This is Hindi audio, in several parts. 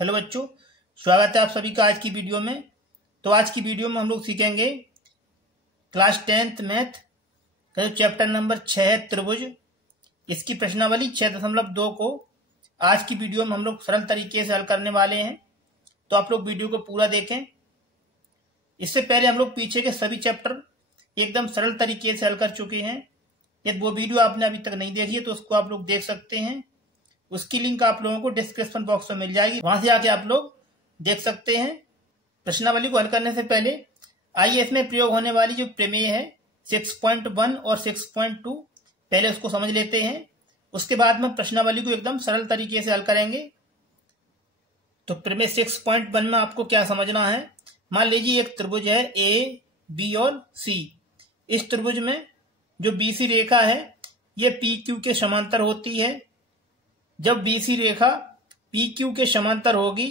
हेलो बच्चों, स्वागत है आप सभी का आज की वीडियो में। तो आज की वीडियो में हम लोग सीखेंगे क्लास 10th मैथ का जो चैप्टर नंबर 6 है त्रिभुज, इसकी प्रश्नावली 6.2 को आज की वीडियो में हम लोग सरल तरीके से हल करने वाले हैं। तो आप लोग वीडियो को पूरा देखें। इससे पहले हम लोग पीछे के सभी चैप्टर एकदम सरल तरीके से हल कर चुके हैं। यदि वो वीडियो आपने अभी तक नहीं देखी है तो उसको आप लोग देख सकते हैं। उसकी लिंक आप लोगों को डिस्क्रिप्शन बॉक्स में मिल जाएगी, वहां से आके आप लोग देख सकते हैं। प्रश्नावली को हल करने से पहले आइए इसमें प्रयोग होने वाली जो प्रमेय है 6.1 और 6.2 पहले उसको समझ लेते हैं। उसके बाद में प्रश्नावली को एकदम सरल तरीके से हल करेंगे। तो प्रमेय 6.1 में आपको क्या समझना है। मान लीजिए एक त्रिभुज है ए, बी और सी। इस त्रिभुज में जो बीसी रेखा है ये पी क्यू के समांतर होती है। जब बीसी रेखा पी क्यू के समांतर होगी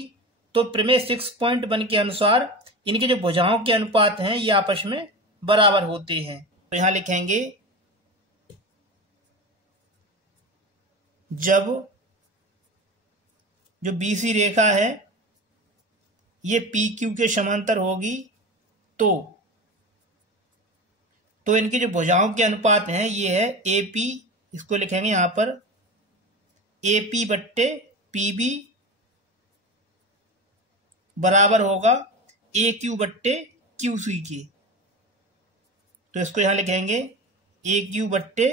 तो प्रमेय 6.1 के अनुसार इनके जो भुजाओं के अनुपात हैं ये आपस में बराबर होते हैं। तो यहां लिखेंगे जब जो बीसी रेखा है ये पी क्यू के समांतर होगी तो इनके जो भुजाओं के अनुपात हैं ये है एपी, इसको लिखेंगे यहां पर एपी बट्टे पीबी बराबर होगा ए क्यू बट्टे क्यू सी के। तो इसको यहां लिखेंगे ए क्यू बट्टे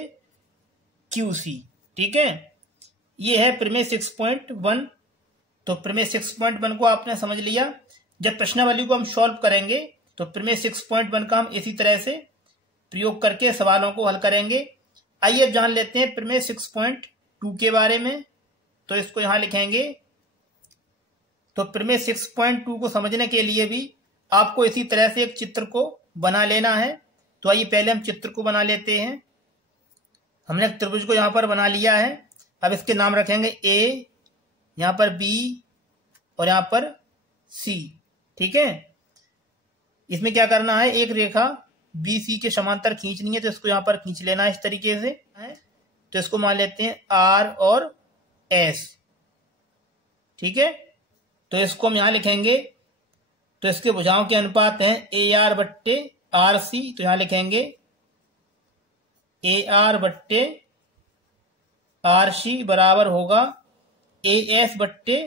क्यू सी। ठीक है, ये है प्रमेय 6.1। तो प्रमेय 6.1 को आपने समझ लिया। जब प्रश्नावली को हम सॉल्व करेंगे तो प्रमेय 6.1 का हम इसी तरह से प्रयोग करके सवालों को हल करेंगे। आइए अब जान लेते हैं प्रमेय 6.2 के बारे में। तो इसको यहां लिखेंगे। तो प्रमेय 6.2 को समझने के लिए भी आपको इसी तरह से एक चित्र को बना लेना है। तो आइए पहले हम चित्र को बना लेते हैं। हमने त्रिभुज को यहां पर बना लिया है। अब इसके नाम रखेंगे ए, यहां पर बी और यहां पर सी। ठीक है, इसमें क्या करना है, एक रेखा बी सी के समांतर खींचनी है। तो इसको यहां पर खींच लेना है इस तरीके से। तो इसको मान लेते हैं आर और एस। ठीक है, तो इसको हम यहां लिखेंगे। तो इसके भुजाओं के अनुपात हैं ए आर बट्टे आर सी। तो यहां लिखेंगे ए आर बट्टे आर सी बराबर होगा ए एस बट्टे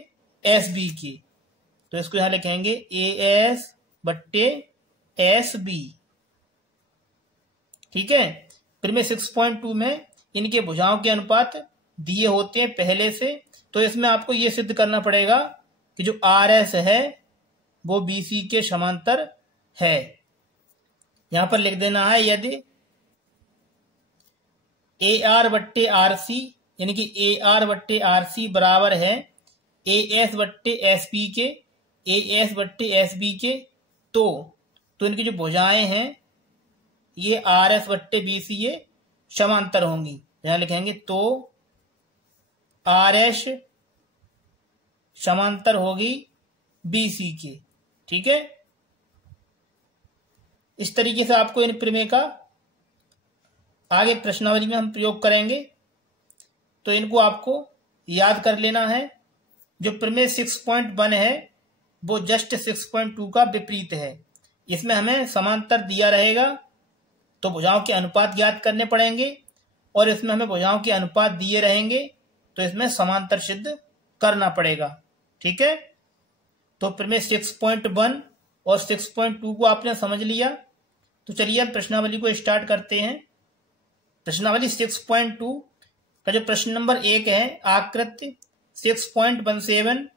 एस बी के। तो इसको यहां लिखेंगे ए एस बट्टे एस बी। ठीक है, प्रमेय 6.2 में इनके भुजाओं के अनुपात दिए होते हैं पहले से। तो इसमें आपको यह सिद्ध करना पड़ेगा कि जो आर एस है वो बीसी के समांतर है। यहां पर लिख देना है यदि ए आर बट्टे आर सी यानी कि ए आर बट्टे आर सी बराबर है ए एस बट्टे एस बी के, ए एस बट्टे एस बी के, तो इनकी जो भुजाएं हैं ये आर एस बट्टे बी सी ये समांतर होंगी। यहां लिखेंगे तो आर एस समांतर होगी बी सी के। ठीक है, इस तरीके से आपको इन प्रमेय का आगे प्रश्नावली में हम प्रयोग करेंगे। तो इनको आपको याद कर लेना है। जो प्रमेय 6.1 है वो जस्ट 6.2 का विपरीत है। इसमें हमें समांतर दिया रहेगा तो भुजाओं के अनुपात ज्ञात करने पड़ेंगे, और इसमें हमें भुजाओं के अनुपात दिए रहेंगे तो इसमें समांतर सिद्ध करना पड़ेगा। ठीक है, तो प्रमेय 6.1 और 6.2 को आपने समझ लिया। तो चलिए अब प्रश्नावली को स्टार्ट करते हैं। प्रश्नावली 6.2 का जो प्रश्न नंबर 1 है, आकृति 6.17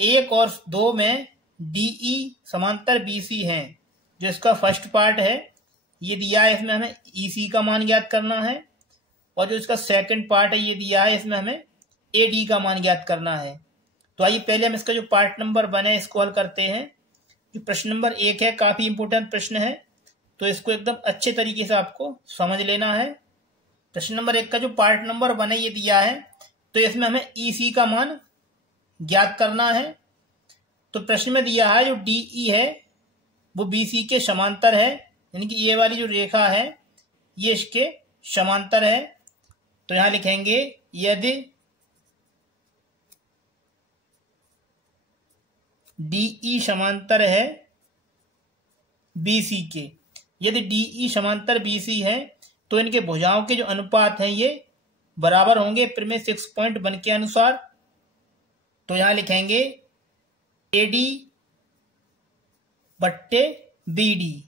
1 और 2 में डीई समांतर बीसी हैं। जो इसका फर्स्ट पार्ट है ये दिया है, इसमें हमें ईसी का मान ज्ञात करना है। और जो इसका सेकंड पार्ट है ये दिया है, इसमें हमें एडी का मान ज्ञात करना है। तो आइए पहले हम इसका जो पार्ट नंबर 1 है इसको हल करते हैं। जो प्रश्न नंबर 1 है काफी इंपोर्टेंट प्रश्न है, तो इसको एकदम अच्छे तरीके से आपको समझ लेना है। प्रश्न नंबर 1 का जो पार्ट नंबर 1 है ये दिया है, तो इसमें हमें ईसी का मान ज्ञात करना है। तो प्रश्न में दिया है जो डीई है वो बीसी के समांतर है, यानी कि ये वाली जो रेखा है ये इसके समांतर है। तो यहां लिखेंगे यदि DE समांतर है BC के। यदि DE समांतर BC है तो इनके भुजाओं के जो अनुपात हैं ये बराबर होंगे प्रमेय 6.1 के अनुसार। तो यहां लिखेंगे AD बट्टे BD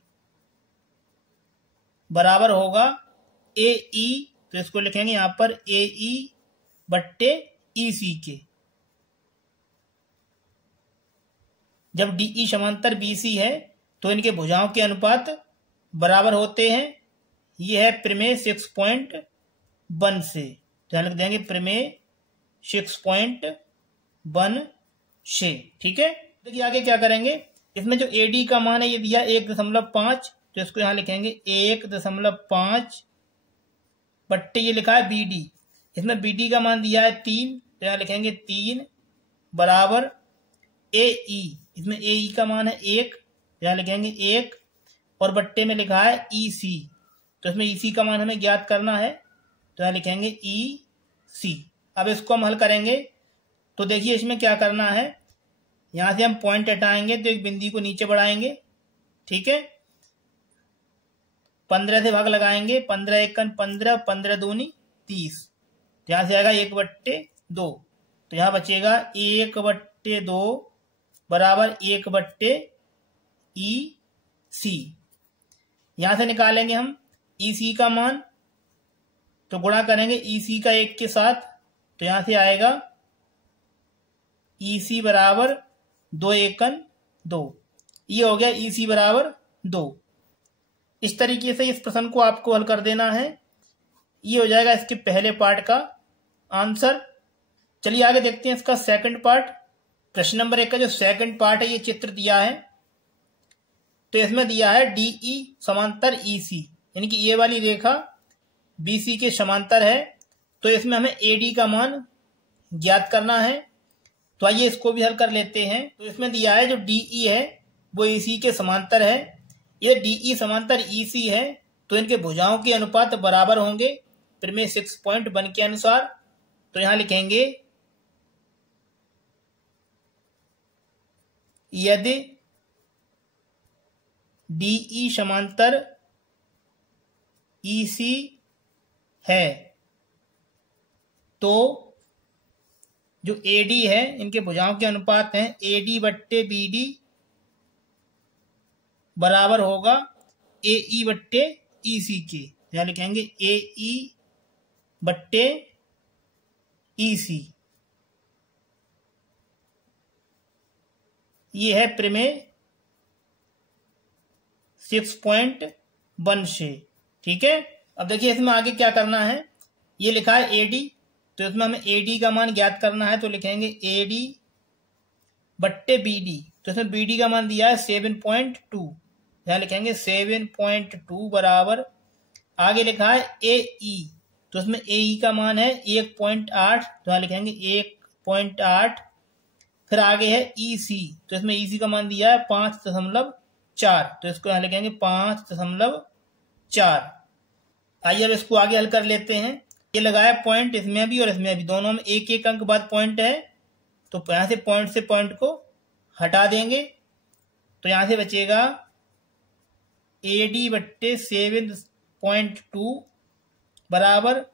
बराबर होगा AE, तो इसको लिखेंगे यहां पर AE बट्टे EC के। जब DE समांतर BC है तो इनके भुजाओं के अनुपात बराबर होते हैं। यह है प्रमेय 6.1 से। ध्यान लिख देंगे प्रमेय 6.1 से। ठीक है, देखिए आगे क्या करेंगे। इसमें जो AD का मान है ये दिया 1.5, तो इसको यहां लिखेंगे 1.5 बट्टे ये लिखा है BD। इसमें BD का मान दिया है 3, तो यहां लिखेंगे 3 बराबर AE। इसमें AE का मान है 1, यहां लिखेंगे 1 और बट्टे में लिखा है EC, तो इसमें EC का मान हमें ज्ञात करना है, तो यहां लिखेंगे EC। अब इसको हम हल करेंगे तो देखिए इसमें क्या करना है। यहां से हम पॉइंट हटाएंगे तो एक बिंदु को नीचे बढ़ाएंगे। ठीक है, 15 से भाग लगाएंगे, 15 एकन 15, 15 दूनी 30, तो यहां से आएगा 1/2, तो यहां बचेगा 1/2 बराबर 1/EC। यहां से निकालेंगे हम EC का मान, तो गुणा करेंगे EC का 1 के साथ, तो यहां से आएगा EC बराबर 2 एकन 2। ये हो गया EC बराबर 2। इस तरीके से इस प्रश्न को आपको हल कर देना है। ये हो जाएगा इसके पहले पार्ट का आंसर। चलिए आगे देखते हैं इसका सेकंड पार्ट। प्रश्न नंबर 1 का जो सेकंड पार्ट है ये चित्र दिया है, तो इसमें दिया है DE समांतर EC, यानी कि ये वाली रेखा BC के समांतर है, तो इसमें हमें AD का मान ज्ञात करना है। तो आइए इसको भी हल कर लेते हैं। तो इसमें दिया है जो DE है वो EC के समांतर है। ये DE समांतर EC है तो इनके भुजाओं के अनुपात बराबर होंगे प्रमेय 6.1 के अनुसार। तो यहां लिखेंगे यदि DE समांतर EC है तो जो AD है इनके भुजाओं के अनुपात हैं AD बट्टे BD बराबर होगा AE बट्टे EC के। यहां लिखेंगे AE बट्टे EC। ये है प्रमेय 6.1 से। ठीक है, अब देखिए इसमें आगे क्या करना है। ये लिखा है AD, तो इसमें हमें AD का मान ज्ञात करना है, तो लिखेंगे AD बट्टे BD, तो इसमें BD का मान दिया है 7.2, यहां लिखेंगे 7.2 बराबर आगे लिखा है AE, तो इसमें AE का मान है 1.8, तो यहां लिखेंगे 1.8। फिर आगे है EC, तो इसमें EC का मान दिया है 5.4, तो इसको यहां लिखेंगे 5.4। आइए अब इसको आगे हल कर लेते हैं। ये लगाया पॉइंट इसमें भी और इसमें भी, दोनों में एक एक अंक बाद पॉइंट है, तो यहां से पॉइंट को हटा देंगे, तो यहां से बचेगा AD बट्टे 7.2 बराबर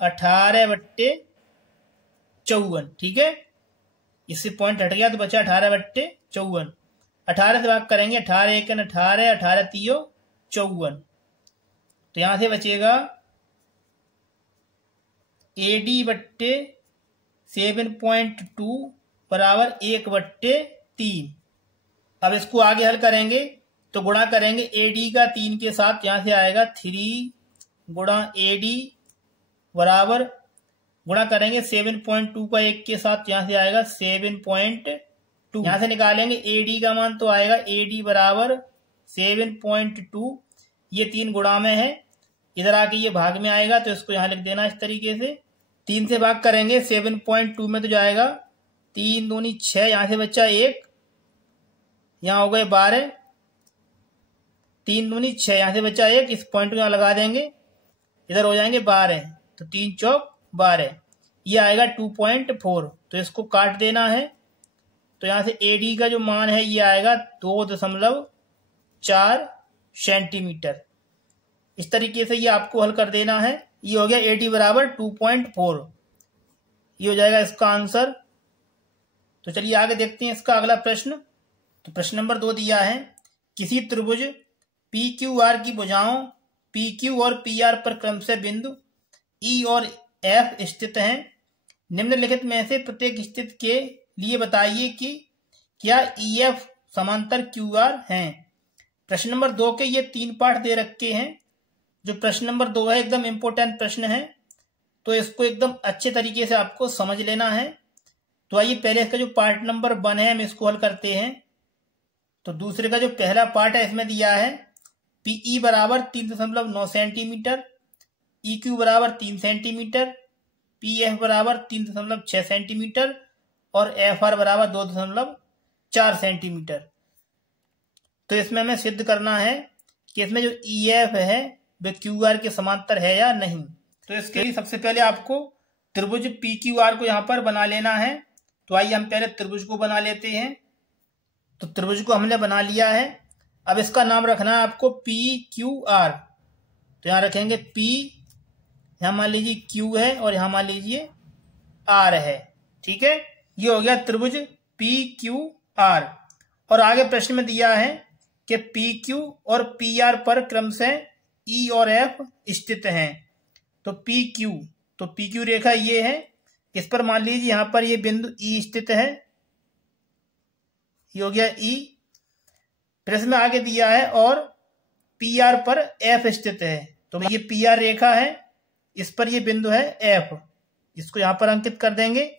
18/54। ठीक है, इससे पॉइंट हट गया तो बचा 18/54। 18 से भाग करेंगे, 18 एकन 18, 18 तीयो 54, तो यहां से बचेगा AD बट्टे 7.2 बराबर 1/3। अब इसको आगे हल करेंगे तो गुणा करेंगे AD का 3 के साथ, यहां से आएगा 3 गुणा AD बराबर गुणा करेंगे 7.2 का 1 के साथ, यहां से आएगा 7.2। यहां से निकालेंगे AD का मान, तो आएगा AD बराबर 7.2। ये 3 गुणा में है, इधर आके ये भाग में आएगा, तो इसको यहां लिख देना इस तरीके से। 3 से भाग करेंगे 7.2 में, तो जाएगा 3 दूनी 6, यहां से बच्चा 1, यहां हो गए 12, 3 दूनी 6, यहां से बच्चा 1, इस पॉइंट को यहां लगा देंगे, इधर हो जाएंगे 12, तो 3 चौक 12, ये आएगा 2.4, तो इसको काट देना है, तो यहाँ से AD का जो मान है ये आएगा 2.4 सेंटीमीटर। इस तरीके से ये आपको हल कर देना है। ये हो गया AD बराबर 2.4, ये हो जाएगा इसका आंसर। तो चलिए आगे देखते हैं इसका अगला प्रश्न। तो प्रश्न नंबर 2 दिया है, किसी त्रिभुज PQR की भुजाओं PQ और PR पर क्रमशः बिंदु E और F स्थित हैं। निम्नलिखित में से प्रत्येक स्थिति के लिए बताइए कि क्या EF समांतर QR हैं। प्रश्न नंबर 2 के ये 3 पार्ट दे रखे हैं। जो प्रश्न नंबर 2 है एकदम इंपॉर्टेंट प्रश्न है, तो इसको एकदम अच्छे तरीके से आपको समझ लेना है। तो आइए पहले इसका जो पार्ट नंबर 1 है हम इसको हल करते हैं। तो दूसरे का जो पहला पार्ट है इसमें दिया है PE बराबर 3.9 सेंटीमीटर, EQ बराबर 3 सेंटीमीटर, PF बराबर 3.6 सेंटीमीटर और FR बराबर 2.4 सेंटीमीटर। तो इसमें हमें सिद्ध करना है कि इसमें जो EF है वह QR के समांतर है या नहीं। तो इसके लिए सबसे पहले आपको त्रिभुज PQR को यहाँ पर बना लेना है। तो आइए हम पहले त्रिभुज को बना लेते हैं। तो त्रिभुज को हमने बना लिया है। अब इसका नाम रखना है आपको PQR। तो यहाँ रखेंगे P, यहाँ मान लीजिए Q है और यहाँ मान लीजिए R है। ठीक है, ये हो गया त्रिभुज PQR। और आगे प्रश्न में दिया है कि PQ और PR पर क्रमशः E और F स्थित हैं। तो PQ रेखा ये है, इस पर मान लीजिए यहाँ पर ये बिंदु E स्थित है, ये हो गया E। प्रश्न में आगे दिया है और PR पर F स्थित है। तो ये PR रेखा है, इस पर ये बिंदु है F, इसको यहाँ पर अंकित कर देंगे,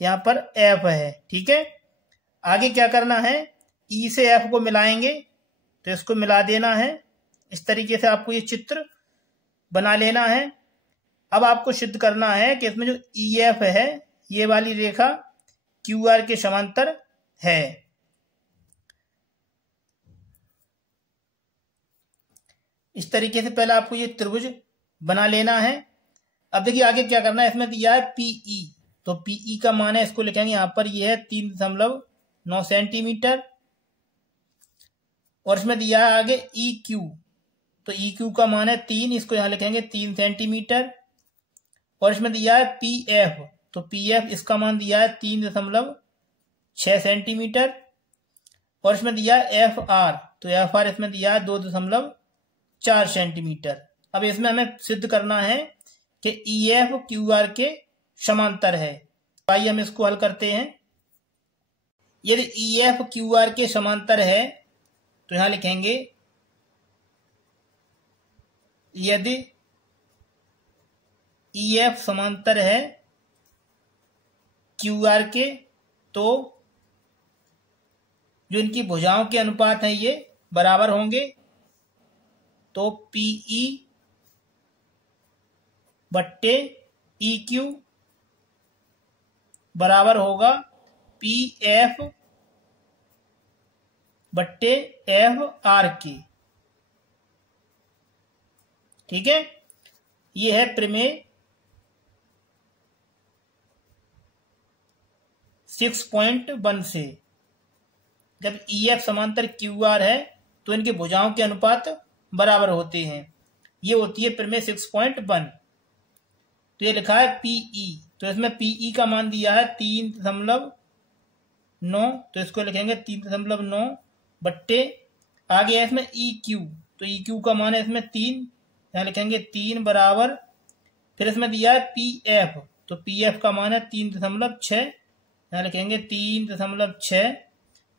यहाँ पर F है। ठीक है, आगे क्या करना है, E से F को मिलाएंगे, तो इसको मिला देना है। इस तरीके से आपको ये चित्र बना लेना है। अब आपको सिद्ध करना है कि इसमें जो EF है ये वाली रेखा QR के समांतर है। इस तरीके से पहले आपको ये त्रिभुज बना लेना है। अब देखिए आगे क्या करना है, इसमें दिया है PE। तो PE का मान है, इसको लिखेंगे यहाँ पर, ये है 3.9 सेंटीमीटर। और इसमें दिया है आगे EQ। तो EQ का मान है 3, इसको यहाँ लिखेंगे 3 सेंटीमीटर। और इसमें दिया है PF। तो PF इसका मान दिया है 3.6 सेंटीमीटर। और इसमें दिया है FR। तो FR इसमें दिया है 2.4 सेंटीमीटर। अब इसमें हमें सिद्ध करना है कि EF QR के समांतर है। आइए हम इसको हल करते हैं। यदि EF QR के समांतर है तो यहां लिखेंगे, यदि EF समांतर है QR के, तो जो इनकी भुजाओं के अनुपात हैं ये बराबर होंगे। तो PE बट्टे EQ बराबर होगा PF बट्टे FR की। ठीक है, ये है प्रमेय 6.1 से। जब EF समांतर QR है तो इनके भुजाओं के अनुपात बराबर होते हैं। ये होती है प्रमेय 6.1। तो ये लिखा है PE, तो इसमें PE का मान दिया है 3.9, तो इसको लिखेंगे 3.9 बट्टे, आगे है इसमें EQ। तो EQ का मान है इसमें 3, यहाँ लिखेंगे 3 बराबर, फिर इसमें दिया है PF। तो PF का मान है 3.6, यहाँ लिखेंगे 3.6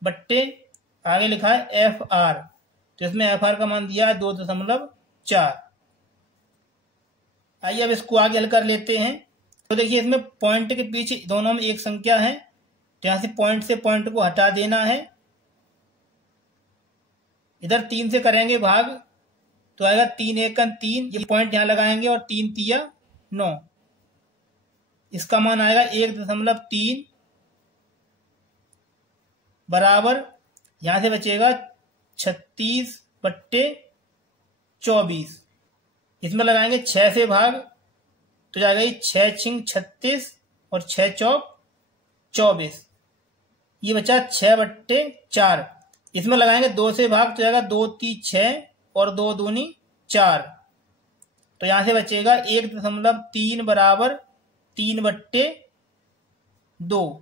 बट्टे, आगे लिखा है FR। तो इसमें FR का मान दिया है 2.4। आइए अब इसको आगे हल कर लेते हैं। तो देखिए इसमें पॉइंट के पीछे दोनों में एक संख्या है, तो यहाँ से पॉइंट को हटा देना है। इधर 3 से करेंगे भाग, तो आएगा 3 एकम 3, ये पॉइंट यहाँ लगाएंगे और 3 तिया 9, इसका मान आएगा 1.3 बराबर, यहां से बचेगा 36 बट्टे 24। इसमें लगाएंगे 6 से भाग, तो जाएगा 6 छिंग 36 और 6 चौक 24, ये बचा 6/4। इसमें लगाएंगे 2 से भाग तो जाएगा 2 3 6 और 2 दूनी 4। तो यहां से बचेगा 1.3 बराबर 3/2।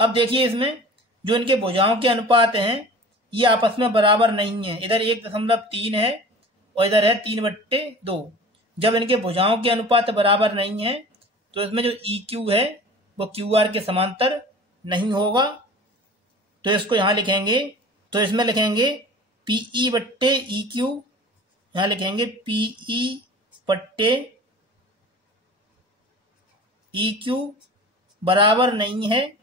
अब देखिए इसमें जो इनके भुजाओं के अनुपात हैं ये आपस में बराबर नहीं है। इधर 1.3 है और इधर है 3/2। जब इनके भुजाओं के अनुपात बराबर नहीं है तो इसमें जो EQ है वो QR के समांतर नहीं होगा। तो इसको यहां लिखेंगे, तो इसमें लिखेंगे PE/EQ, यहां लिखेंगे PE/EQ बराबर नहीं है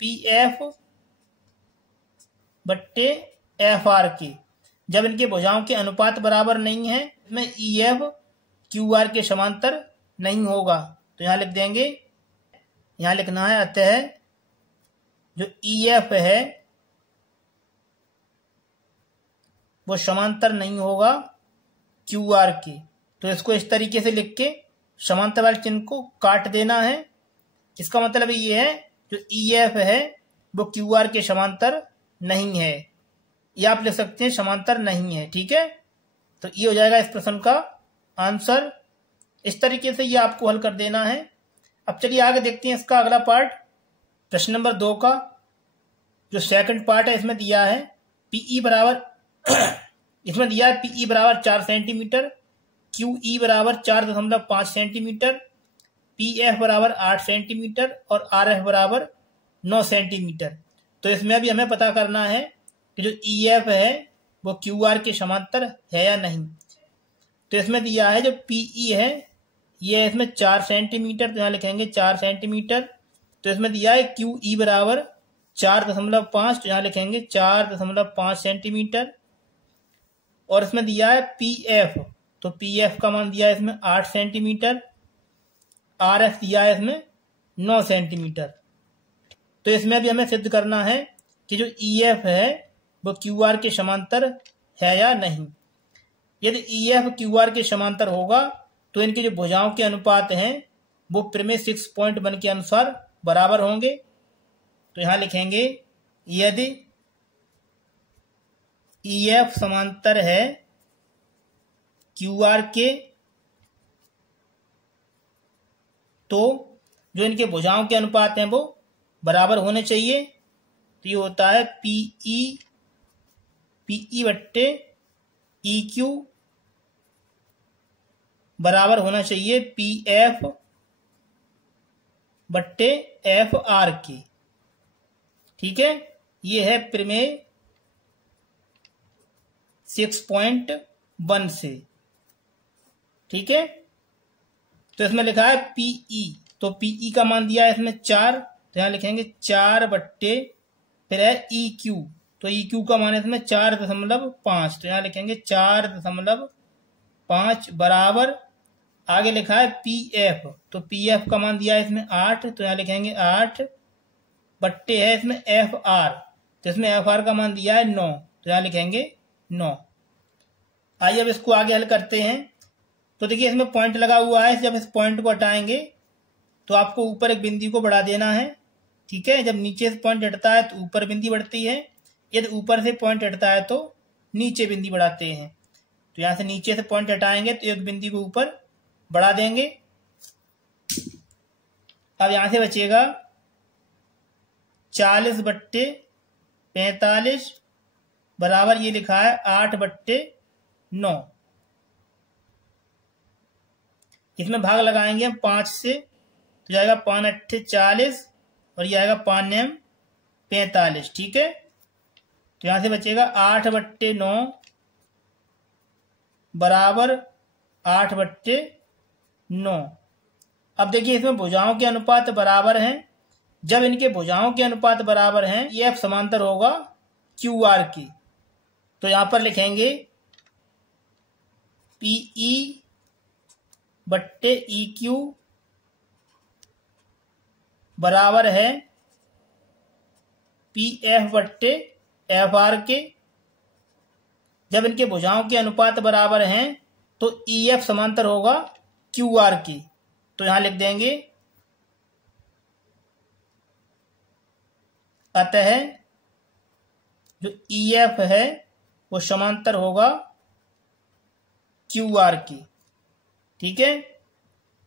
PF/FR के। जब इनके भुजाओं के अनुपात बराबर नहीं है इसमें EF QR के समांतर नहीं होगा। तो यहां लिख देंगे, यहां लिखना है अतः जो EF है वो समांतर नहीं होगा QR के। तो इसको इस तरीके से लिख के समांतर वाले चिन्ह को काट देना है। इसका मतलब ये है जो EF है वो QR के समांतर नहीं है, या आप लिख सकते हैं समांतर नहीं है। ठीक है, तो ये हो जाएगा इस प्रश्न का आंसर। इस तरीके से ये आपको हल कर देना है। अब चलिए आगे देखते हैं इसका अगला पार्ट। प्रश्न नंबर 2 का जो सेकंड पार्ट है इसमें दिया है PE बराबर इसमें दिया है PE बराबर 4 सेंटीमीटर, QE बराबर 4.5 सेंटीमीटर, PF बराबर 8 सेंटीमीटर और RF बराबर 9 सेंटीमीटर। तो इसमें अभी हमें पता करना है कि जो EF है वो QR के समांतर है या नहीं। तो इसमें दिया है जो PE है ये इसमें 4 सेंटीमीटर, तो यहाँ लिखेंगे 4 सेंटीमीटर। तो इसमें दिया है QE बराबर 4.5, तो यहाँ लिखेंगे 4.5 सेंटीमीटर। और इसमें दिया है PF, तो PF का मान दिया है इसमें 8 सेंटीमीटर, RF दिया है इसमें 9 सेंटीमीटर। तो इसमें भी हमें सिद्ध करना है कि जो EF है वो QR के समांतर है या नहीं। यदि EF QR के समांतर होगा तो इनके जो भुजाओं के अनुपात हैं वो प्रमेय 6.1 के अनुसार बराबर होंगे। तो यहां लिखेंगे यदि EF समांतर है QR के तो जो इनके भुजाओं के अनुपात हैं वो बराबर होने चाहिए। तो ये होता है PE/EQ बराबर होना चाहिए PF/FR के। ठीक है, ये है प्रमेय 6.1 से। ठीक है, तो इसमें लिखा है PE, तो PE का मान दिया है इसमें 4, तो यहां लिखेंगे 4/, फिर है EQ, तो EQ का मान है इसमें 4.5, तो यहां लिखेंगे 4.5 बराबर, आगे लिखा है PF, तो PF का मान दिया है इसमें 8, तो यहां लिखेंगे 8/, है इसमें FR, तो इसमें FR का मान दिया है 9, तो यहां लिखेंगे 9। आइए अब इसको आगे हल करते हैं। तो देखिए इसमें पॉइंट लगा हुआ है, जब इस पॉइंट को हटाएंगे तो आपको ऊपर एक बिंदी को बढ़ा देना है। ठीक है, जब नीचे से पॉइंट हटता है तो ऊपर बिंदी बढ़ती है, यदि ऊपर से पॉइंट हटता है तो नीचे बिंदी बढ़ाते हैं। तो यहां से नीचे से पॉइंट हटाएंगे तो एक बिंदी को ऊपर बढ़ा देंगे। अब यहां से बचेगा 40/45 बराबर, ये लिखा है 8/9। इसमें भाग लगाएंगे हम 5 से, तो जाएगा 5×8 40 और ये आएगा 5×9 45। ठीक है, तो यहां से बचेगा 8/9 बराबर 8/9। अब देखिए इसमें भुजाओं के अनुपात बराबर हैं। जब इनके भुजाओं के अनुपात बराबर हैं ये F समांतर होगा QR की। तो यहां पर लिखेंगे PE/EQ बराबर है PF/FR के। जब इनके भुजाओं के अनुपात बराबर हैं तो EF समांतर होगा QR की। तो यहां लिख देंगे अतः जो EF है वो समांतर होगा QR के। ठीक है,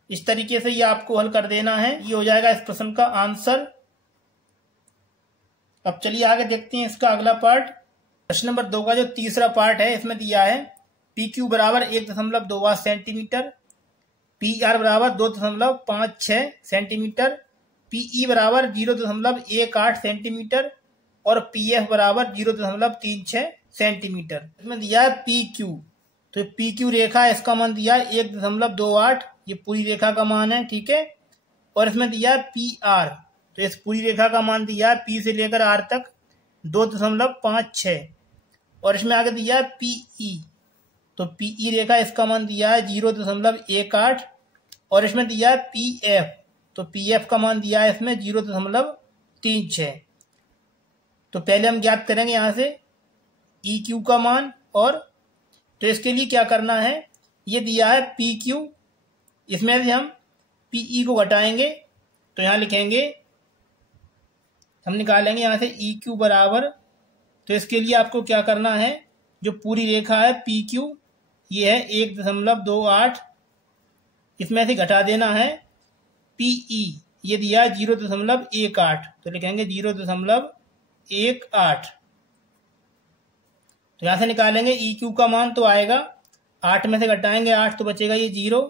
इस तरीके से ये आपको हल कर देना है। ये हो जाएगा इस प्रश्न का आंसर। अब चलिए आगे देखते हैं इसका अगला पार्ट। प्रश्न नंबर 2 का जो तीसरा पार्ट है, इसमें दिया है PQ बराबर 1.28 सेंटीमीटर, PR बराबर 2.56 सेंटीमीटर, PE बराबर 0.18 सेंटीमीटर और PF बराबर 0.36 सेंटीमीटर। इसमें दिया है PQ, तो PQ रेखा इसका मान दिया है 1.28, ये पूरी रेखा का मान है। ठीक है, और इसमें दिया है PR, तो इस पूरी रेखा का मान दिया है P से लेकर R तक 2.56, और इसमें आगे दिया है PE, तो PE रेखा इसका मान दिया है 0.18, और इसमें दिया है PF, तो PF का मान दिया है इसमें 0.36। तो पहले हम ज्ञात करेंगे यहां से EQ का मान, और तो इसके लिए क्या करना है, ये दिया है PQ, इसमें से हम PE को घटाएंगे, तो यहां लिखेंगे, हम निकालेंगे यहां से EQ बराबर, तो इसके लिए आपको क्या करना है, जो पूरी रेखा है PQ ये है 1.28, इसमें से घटा देना है PE, ये दिया है 0.18, तो लिखेंगे 0.18। तो यहां से निकालेंगे EQ का मान, तो आएगा 8 में से घटाएंगे 8 तो बचेगा ये 0,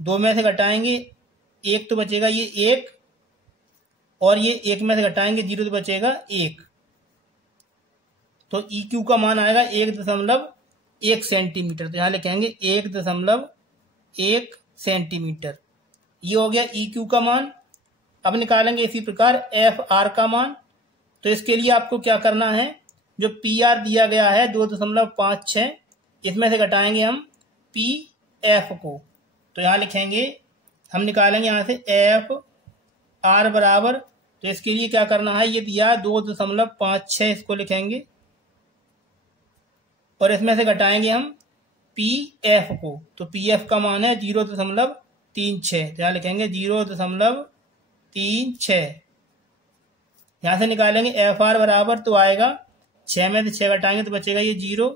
2 में से घटाएंगे 1 तो बचेगा ये 1, और ये 1 में से घटाएंगे 0 तो बचेगा 1। तो EQ का मान आएगा 1.1 सेंटीमीटर, तो यहां लिखेंगे 1.1 सेंटीमीटर। ये हो गया EQ का मान। अब निकालेंगे इसी प्रकार FR का मान, तो इसके लिए आपको क्या करना है, जो PR दिया गया है 2.56, इसमें से घटाएंगे हम PF को, तो यहां लिखेंगे, हम निकालेंगे यहां से FR बराबर, तो इसके लिए क्या करना है, ये दिया 2.56, इसको लिखेंगे, और इसमें से घटाएंगे हम PF को, तो PF का मान है 0.36, तो यहां लिखेंगे 0.36। यहां से निकालेंगे FR बराबर, तो आएगा 6 में से 6 घटाएंगे तो बचेगा ये 0,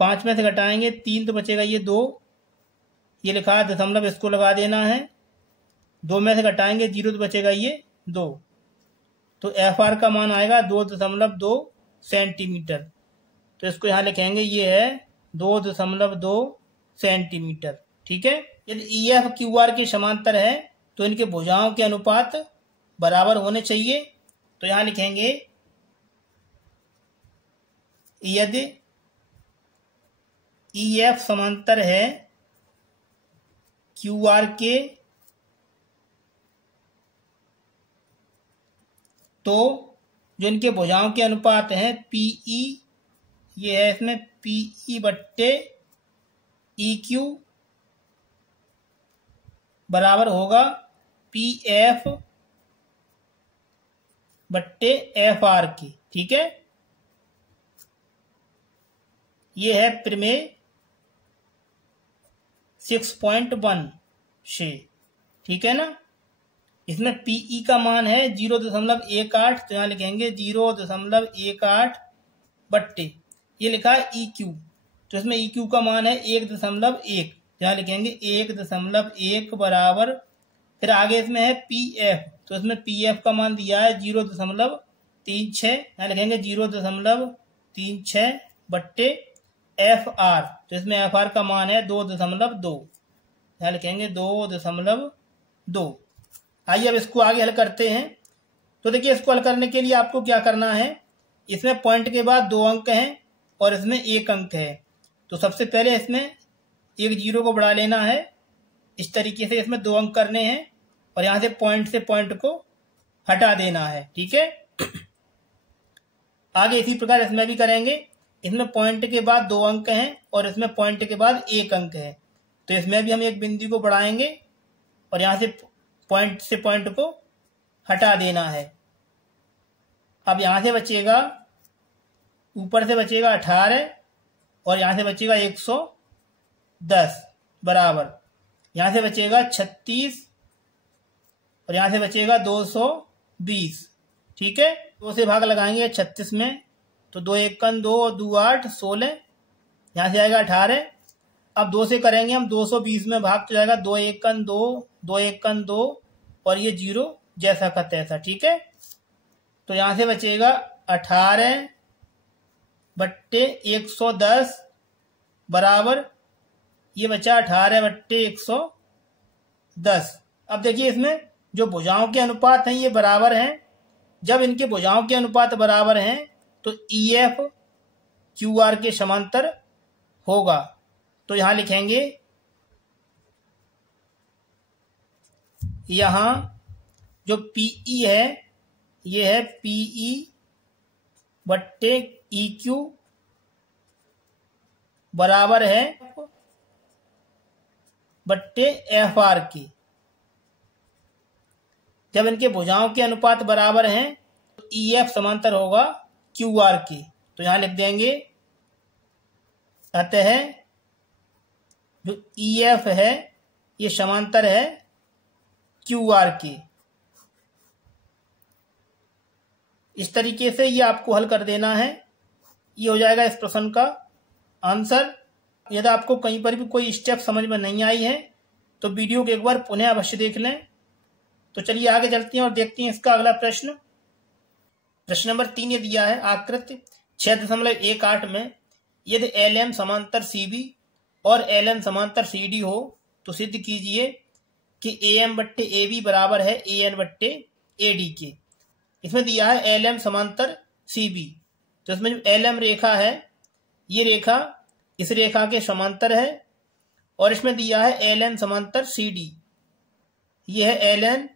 5 में से घटाएंगे 3 तो बचेगा ये 2, ये लिखा है दशमलव, इसको लगा देना है, 2 में से घटाएंगे 0 तो बचेगा ये 2, तो FR का मान आएगा 2.2 सेंटीमीटर, तो इसको यहां लिखेंगे, ये है 2.2 सेंटीमीटर। ठीक है, यदि EF QR के समांतर है तो इनके भुजाओं के अनुपात बराबर होने चाहिए, तो यहां लिखेंगे, यदि EF समांतर है QR के, तो जो इनके भुजाओं के अनुपात हैं PE, ये है इसमें PE बट्टे EQ बराबर होगा PF बट्टे FR की। ठीक है, ये है प्रमेय 6.1 से। ठीक है ना, इसमें PE का मान है 0.18, तो यहां लिखेंगे 0.18 बट्टे, ये लिखा है EQ, तो इसमें EQ का मान है 1.1, यहां लिखेंगे 1.1 बराबर, फिर आगे इसमें है PF, तो इसमें PF का मान दिया है 0.36, यहां लिखेंगे 0.36 बट्टे FR, तो इसमें FR का मान है 2.2, यहां लिखेंगे 2.2। आइए अब इसको आगे हल करते हैं। तो देखिए, इसको हल करने के लिए आपको क्या करना है, इसमें पॉइंट के बाद 2 अंक हैं और इसमें 1 अंक है, तो सबसे पहले इसमें एक 0 को बढ़ा लेना है, इस तरीके से इसमें 2 अंक करने हैं, और यहां से पॉइंट को हटा देना है। ठीक है, आगे इसी प्रकार इसमें भी करेंगे, इसमें पॉइंट के बाद 2 अंक हैं और इसमें पॉइंट के बाद 1 अंक है, तो इसमें भी हम एक बिंदु को बढ़ाएंगे और यहां से पॉइंट को हटा देना है। अब यहां से बचेगा, ऊपर से बचेगा 18 और यहां से बचेगा 110 बराबर, यहां से बचेगा 36 और यहां से बचेगा 220, ठीक है, 2 से भाग लगाएंगे 36 में, तो 2 एकन 2 और 2 8 16, यहाँ से आएगा 18। अब 2 से करेंगे हम 220 में भाग, तो जाएगा 2 एकन 2 2 एकन 2 और ये 0 जैसा का तैसा। ठीक है, तो यहाँ से बचेगा 18/110 बराबर ये बचा 18/110। अब देखिए इसमें जो भुजाओं के अनुपात हैं ये बराबर हैं। जब इनके भुजाओं के अनुपात बराबर हैं तो EF QR के समांतर होगा। तो यहां लिखेंगे, यहां जो PE है ये है PE/EQ बराबर है FR की। जब इनके भुजाओं के अनुपात बराबर हैं तो EF समांतर होगा QR की। तो यहां लिख देंगे, अतः जो EF है ये समांतर है QR की। इस तरीके से ये आपको हल कर देना है। ये हो जाएगा इस प्रश्न का आंसर। यदि आपको कहीं पर भी कोई स्टेप समझ में नहीं आई है तो वीडियो को एक बार पुनः अवश्य देख लें। तो चलिए आगे चलते हैं और देखते हैं इसका अगला प्रश्न। प्रश्न नंबर 3 ये दिया है, आकृति 6.18 में यदि LM समांतर CB और LN समांतर CD हो तो सिद्ध कीजिए कि AM/AB बराबर है AN/AD के। इसमें दिया है LM समांतर CB, तो इसमें जो LM रेखा है ये रेखा इस रेखा के समांतर है, और इसमें दिया है LN समांतर CD, ये है LN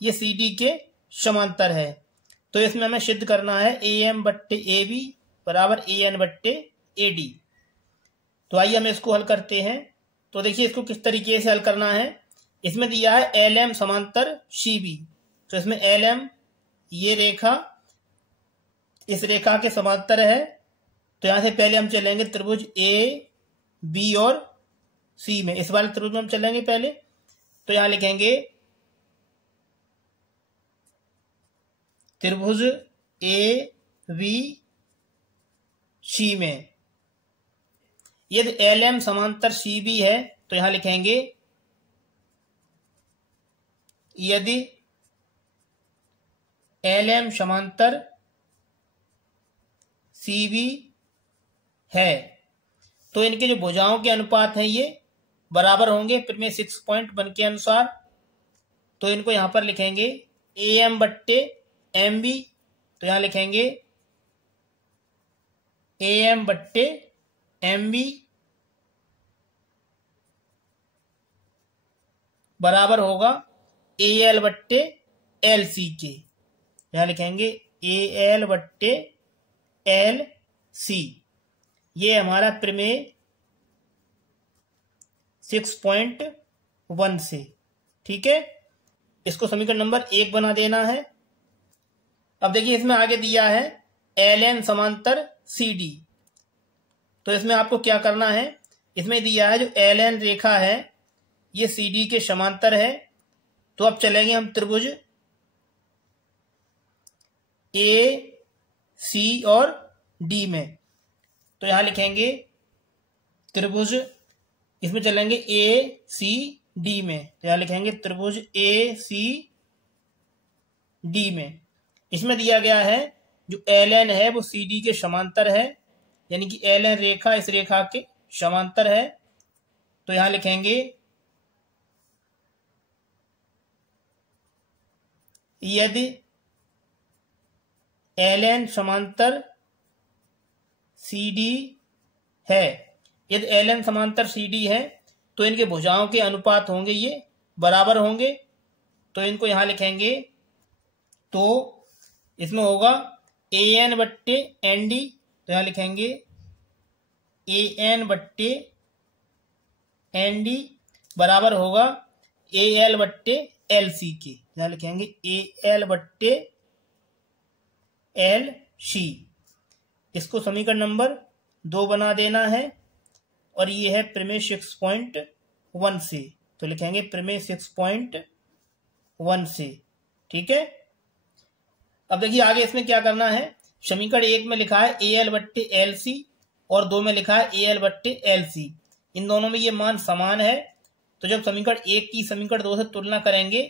ये CD के समांतर है। तो इसमें हमें सिद्ध करना है AM/AB बराबर AN/AD। तो आइए हम इसको हल करते हैं। तो देखिए इसको किस तरीके से हल करना है। इसमें दिया है LM समांतर CB, तो इसमें LM ये रेखा इस रेखा के समांतर है। तो यहां से पहले हम चलेंगे त्रिभुज AB और C में, इस वाले त्रिभुज में हम चलेंगे पहले। तो यहां लिखेंगे त्रिभुज ABC में यदि LM समांतर CB है तो यहां लिखेंगे यदि LM समांतर CB है तो इनके जो भुजाओं के अनुपात हैं ये बराबर होंगे प्रमेय 6.1 के अनुसार। तो इनको यहां पर लिखेंगे AM/MB, तो यहां लिखेंगे AM/MB बराबर होगा AL/LC के। यहां लिखेंगे AL/LC। ये हमारा प्रमेय 6.1 से। ठीक है, इसको समीकरण नंबर 1 बना देना है। अब देखिए इसमें आगे दिया है LN समांतर CD, तो इसमें आपको क्या करना है। इसमें दिया है जो LN रेखा है ये CD के समांतर है। तो अब चलेंगे हम त्रिभुज AC और D में। तो यहां लिखेंगे त्रिभुज, इसमें चलेंगे ACD में। तो यहां लिखेंगे त्रिभुज ACD में। इसमें दिया गया है जो LN है वो CD के समांतर है, यानी कि LN रेखा इस रेखा के समांतर है। तो यहां लिखेंगे यदि LN समांतर CD है, यदि LN समांतर CD है तो इनके भुजाओं के अनुपात होंगे ये बराबर होंगे। तो इनको यहां लिखेंगे, तो इसमें होगा AN/ND, तो यहां लिखेंगे AN/ND बराबर होगा AL/LC के। यहां लिखेंगे AL/LC। इसको समीकरण नंबर 2 बना देना है, और ये है प्रमेय 6.1 से। तो लिखेंगे प्रमेय 6.1 से। ठीक है, अब देखिए आगे इसमें क्या करना है। समीकरण 1 में लिखा है AL बट्टे LC और 2 में लिखा है AL बट्टे LC। इन दोनों में ये मान समान है, तो जब समीकरण 1 की समीकरण 2 से तुलना करेंगे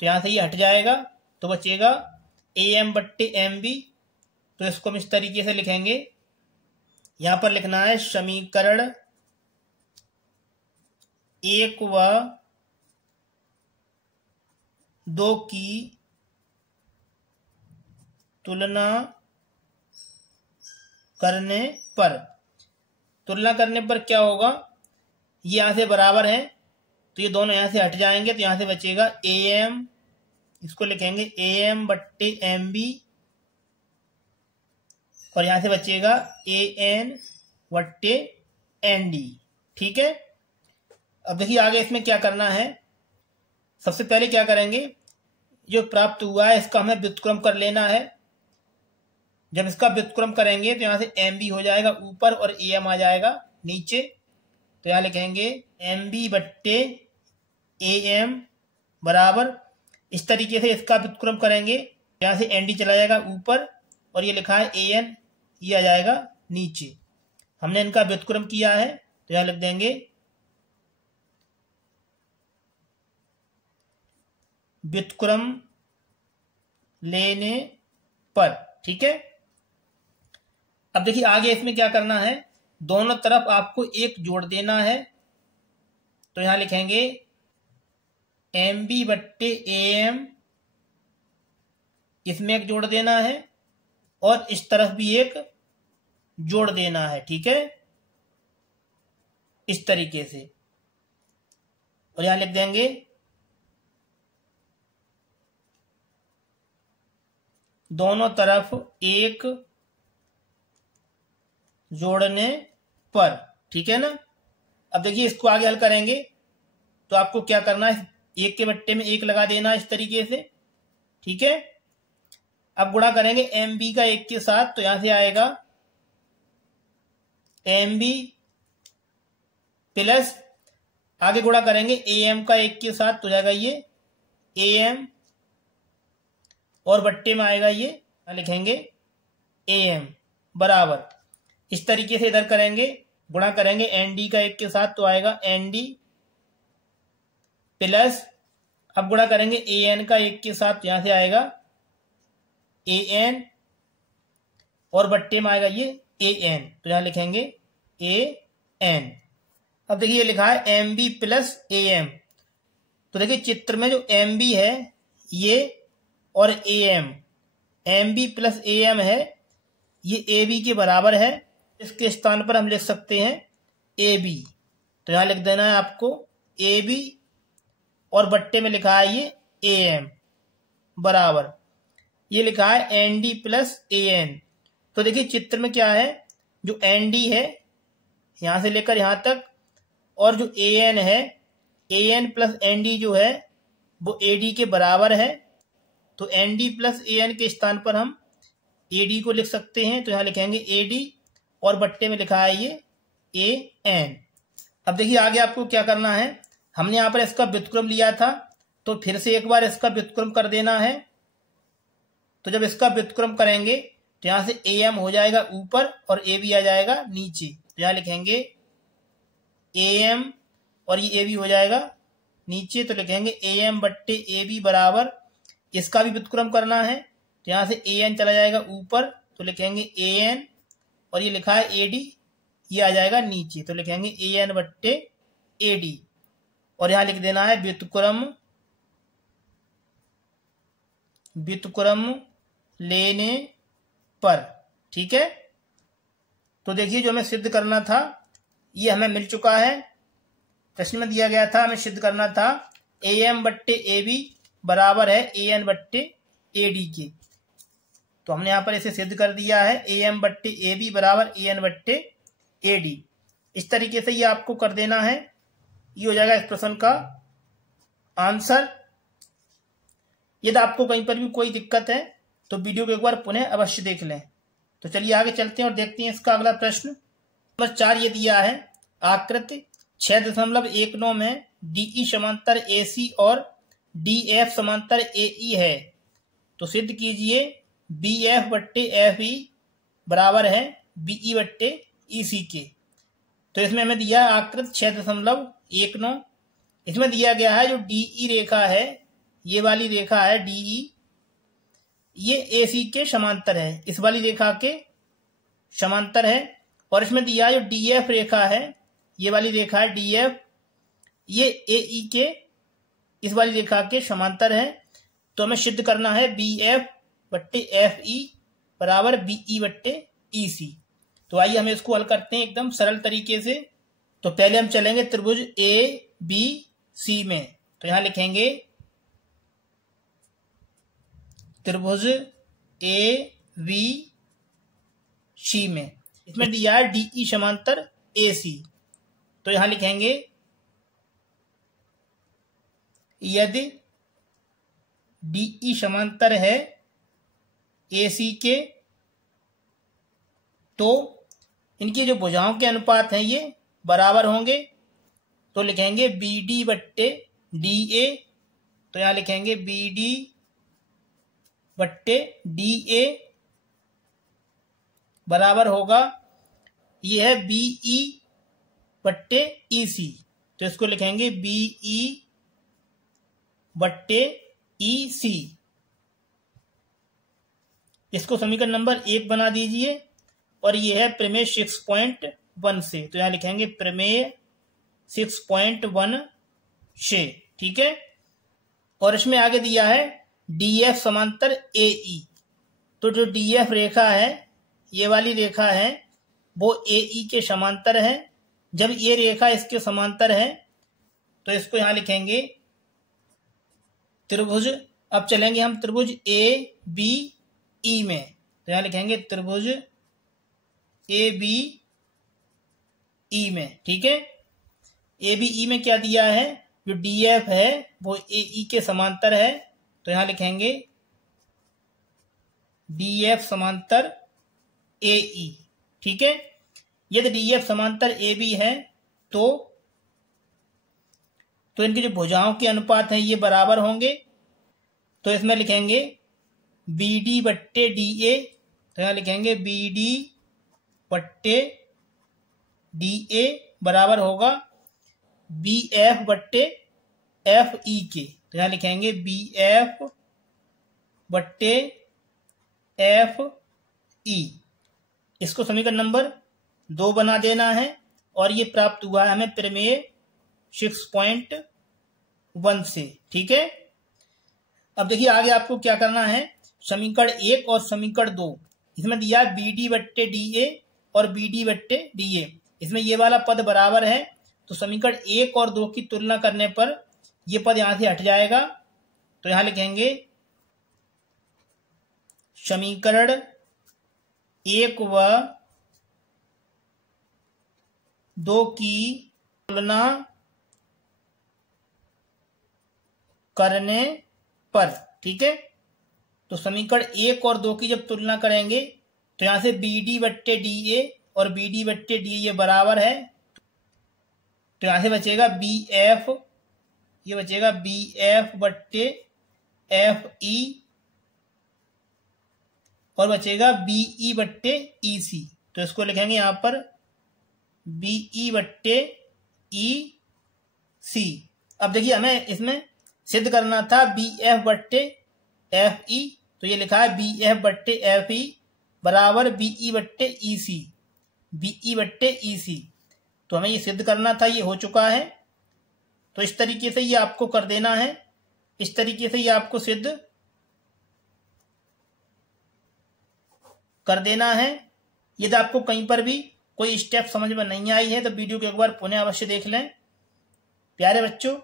तो यहां से ये हट जाएगा, तो बचेगा AM बट्टे MB। तो इसको हम इस तरीके से लिखेंगे, यहां पर लिखना है समीकरण 1 व 2 की तुलना करने पर। तुलना करने पर क्या होगा, ये यहां से बराबर है तो ये दोनों यहां से हट जाएंगे, तो यहां से बचेगा AM, इसको लिखेंगे AM बट्टे MB और यहां से बचेगा AN बट्टे ND। ठीक है। अब देखिए आगे इसमें क्या करना है। सबसे पहले क्या करेंगे, जो प्राप्त हुआ है इसका हमें व्युत्क्रम कर लेना है। जब इसका व्युत्क्रम करेंगे तो यहां से MB हो जाएगा ऊपर और AM आ जाएगा नीचे, तो यहां लिखेंगे MB बट्टे AM बराबर, इस तरीके से इसका व्युत्क्रम करेंगे, यहां से ND चला जाएगा ऊपर और ये लिखा है AN, ये आ जाएगा नीचे। हमने इनका व्युत्क्रम किया है तो यहां लिख देंगे व्युत्क्रम लेने पर। ठीक है। अब देखिए आगे इसमें क्या करना है, दोनों तरफ आपको एक जोड़ देना है, तो यहां लिखेंगे MB बट्टे AM, इसमें एक जोड़ देना है और इस तरफ भी एक जोड़ देना है। ठीक है, इस तरीके से, और यहां लिख देंगे दोनों तरफ एक जोड़ने पर। ठीक है ना। अब देखिए इसको आगे हल करेंगे तो आपको क्या करना है, एक के बट्टे में एक लगा देना इस तरीके से। ठीक है। अब गुणा करेंगे MB का एक के साथ, तो यहां से आएगा MB प्लस, आगे गुणा करेंगे AM का एक के साथ, तो जाएगा ये AM और बट्टे में आएगा ये, लिखेंगे AM बराबर, इस तरीके से इधर करेंगे, गुणा करेंगे ND का एक के साथ, तो आएगा ND प्लस, अब गुणा करेंगे AN का एक के साथ, यहां से आएगा AN और बट्टे में आएगा ये AN, तो यहां लिखेंगे AN। अब देखिए ये लिखा है MB प्लस AM, तो देखिए चित्र में जो MB है ये और AM, MB प्लस AM है, ये AB के बराबर है। इसके स्थान पर हम लिख सकते हैं AB, तो यहां लिख देना है आपको AB और बट्टे में लिखा है ये AM बराबर, ये लिखा है ND प्लस AN। तो देखिए चित्र में क्या है, जो ND है यहां से लेकर यहां तक, और जो AN है, AN प्लस ND जो है वो AD के बराबर है, तो ND प्लस AN के स्थान पर हम AD को लिख सकते हैं, तो यहां लिखेंगे AD और बट्टे में लिखा है ये AN। अब देखिए आगे आपको क्या करना है, हमने यहां पर इसका व्युत्क्रम लिया था, तो फिर से एक बार इसका व्युत्क्रम कर देना है। तो जब इसका व्युत्क्रम करेंगे तो यहां से AM हो जाएगा ऊपर और AB आ जाएगा नीचे, तो यहां लिखेंगे AM और ये AB हो जाएगा नीचे, तो लिखेंगे AM बट्टे AB बराबर, इसका भी व्युत्क्रम करना है, तो यहां से AN चला जाएगा ऊपर, तो लिखेंगे AN और ये लिखा है AD, ये आ जाएगा नीचे, तो लिखेंगे AN बट्टे AD और यहां लिख देना है व्युत्क्रम लेने पर। ठीक है। तो देखिए जो हमें सिद्ध करना था ये हमें मिल चुका है, प्रश्न में दिया गया था हमें सिद्ध करना था AM बट्टे AB बराबर है AN बट्टे AD के, तो हमने यहां पर इसे सिद्ध कर दिया है AM बट्टे AB बराबर AN बट्टे AD। इस तरीके से ये आपको कर देना है, ये हो जाएगा इस प्रश्न का आंसर। यदि आपको कहीं पर भी कोई दिक्कत है तो वीडियो को एक बार पुनः अवश्य देख लें। तो चलिए आगे चलते हैं और देखते हैं इसका अगला प्रश्न। नंबर 4 ये दिया है, आकृति 6.19 में DE समांतर AC और DF समांतर AE है, तो सिद्ध कीजिए बी एफ बट्टे एफ ई बराबर है बीई बट्टे ईसी के। तो इसमें हमें दिया आकृत 6.19। इसमें दिया गया है जो डीई रेखा है, ये वाली रेखा है डीई, ये एसी के समांतर है, इस वाली रेखा के समांतर है। और इसमें दिया जो डीएफ रेखा है, ये वाली रेखा है डीएफ, ये एई के इस वाली रेखा के समांतर है। तो हमें सिद्ध करना है बी एफ बट्टे एफ ई बराबर बीई बट्टे ईसी। तो आइए हम इसको हल करते हैं एकदम सरल तरीके से। तो पहले हम चलेंगे त्रिभुज ए बी सी में। तो यहां लिखेंगे त्रिभुज ए बी सी में, इसमें दिया है डीई समांतर ए सी। तो यहां लिखेंगे यदि डीई समांतर है ए सी के तो इनकी जो भुजाओं के अनुपात हैं ये बराबर होंगे। तो लिखेंगे बी डी बट्टे डी ए। तो यहां लिखेंगे बी डी बट्टे डी ए बराबर होगा, ये है बीई बट्टे ईसी। तो इसको लिखेंगे बीई बट्टे ईसी। इसको समीकरण नंबर 1 बना दीजिए। और ये है प्रमेय 6.1 से। तो यहां लिखेंगे प्रमेय 6.1 से, ठीक है। और इसमें आगे दिया है डीएफ समांतर एई। तो जो डीएफ रेखा है, ये वाली रेखा है, वो एई के समांतर है। जब ये रेखा इसके समांतर है तो इसको यहां लिखेंगे त्रिभुज। अब चलेंगे हम त्रिभुज ए बी ई में। तो यहां लिखेंगे त्रिभुज ए बी ई में, ठीक है। ए बी ई में क्या दिया है, जो डीएफ है वो एई के समांतर है। तो यहां लिखेंगे डीएफ समांतर एई, ठीक है। यदि डीएफ समांतर ए बी है तो इनकी जो भुजाओं के अनुपात हैं ये बराबर होंगे। तो इसमें लिखेंगे बी डी बट्टे डी ए। तो यहां लिखेंगे बी डी बट्टे डी ए बराबर होगा बी एफ बट्टे एफ ई के। तो यहां लिखेंगे बी एफ बट्टे एफ ई। इसको समीकरण नंबर 2 बना देना है। और ये प्राप्त हुआ है हमें प्रमेय 6.1 से, ठीक है। अब देखिए आगे आपको क्या करना है। समीकरण 1 और समीकरण 2, इसमें दिया है बी डी बट्टे डी ए और बी डी बट्टे डी ए। इसमें ये वाला पद बराबर है। तो समीकरण 1 और 2 की तुलना करने पर ये पद यहां से हट जाएगा। तो यहां लिखेंगे समीकरण 1 व 2 की तुलना करने पर, ठीक है। तो समीकरण 1 और 2 की जब तुलना करेंगे तो यहां से बी डी बट्टे डी ए और बी डी बट्टे डी ये बराबर है। तो यहां से बचेगा बी एफ, ये बचेगा बी एफ बट्टे एफ ई और बचेगा बीई बट्टे ई सी। तो इसको लिखेंगे यहां पर बीई बट्टे ई सी। अब देखिए हमें इसमें सिद्ध करना था बी एफ बट्टे एफ ई। तो ये लिखा है बी एफ बट्टे एफ ई बराबर बीई बट्टे ई सी, बीई बट्टे ई सी। तो हमें ये सिद्ध करना था, ये हो चुका है। तो इस तरीके से ये आपको कर देना है, इस तरीके से ये आपको सिद्ध कर देना है। यदि आपको कहीं पर भी कोई स्टेप समझ में नहीं आई है तो वीडियो को एक बार पुनः अवश्य देख लें। प्यारे बच्चों,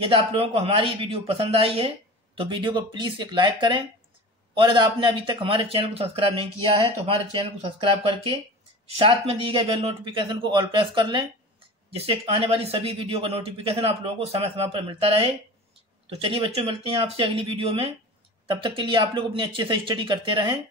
यदि आप लोगों को हमारी वीडियो पसंद आई है तो वीडियो को प्लीज एक लाइक करें। और यदि आपने अभी तक हमारे चैनल को सब्सक्राइब नहीं किया है तो हमारे चैनल को सब्सक्राइब करके साथ में दिए गए बेल नोटिफिकेशन को ऑल प्रेस कर लें, जिससे आने वाली सभी वीडियो का नोटिफिकेशन आप लोगों को समय समय पर मिलता रहे। तो चलिए बच्चों, मिलते हैं आपसे अगली वीडियो में। तब तक के लिए आप लोग अपने अच्छे से स्टडी करते रहें।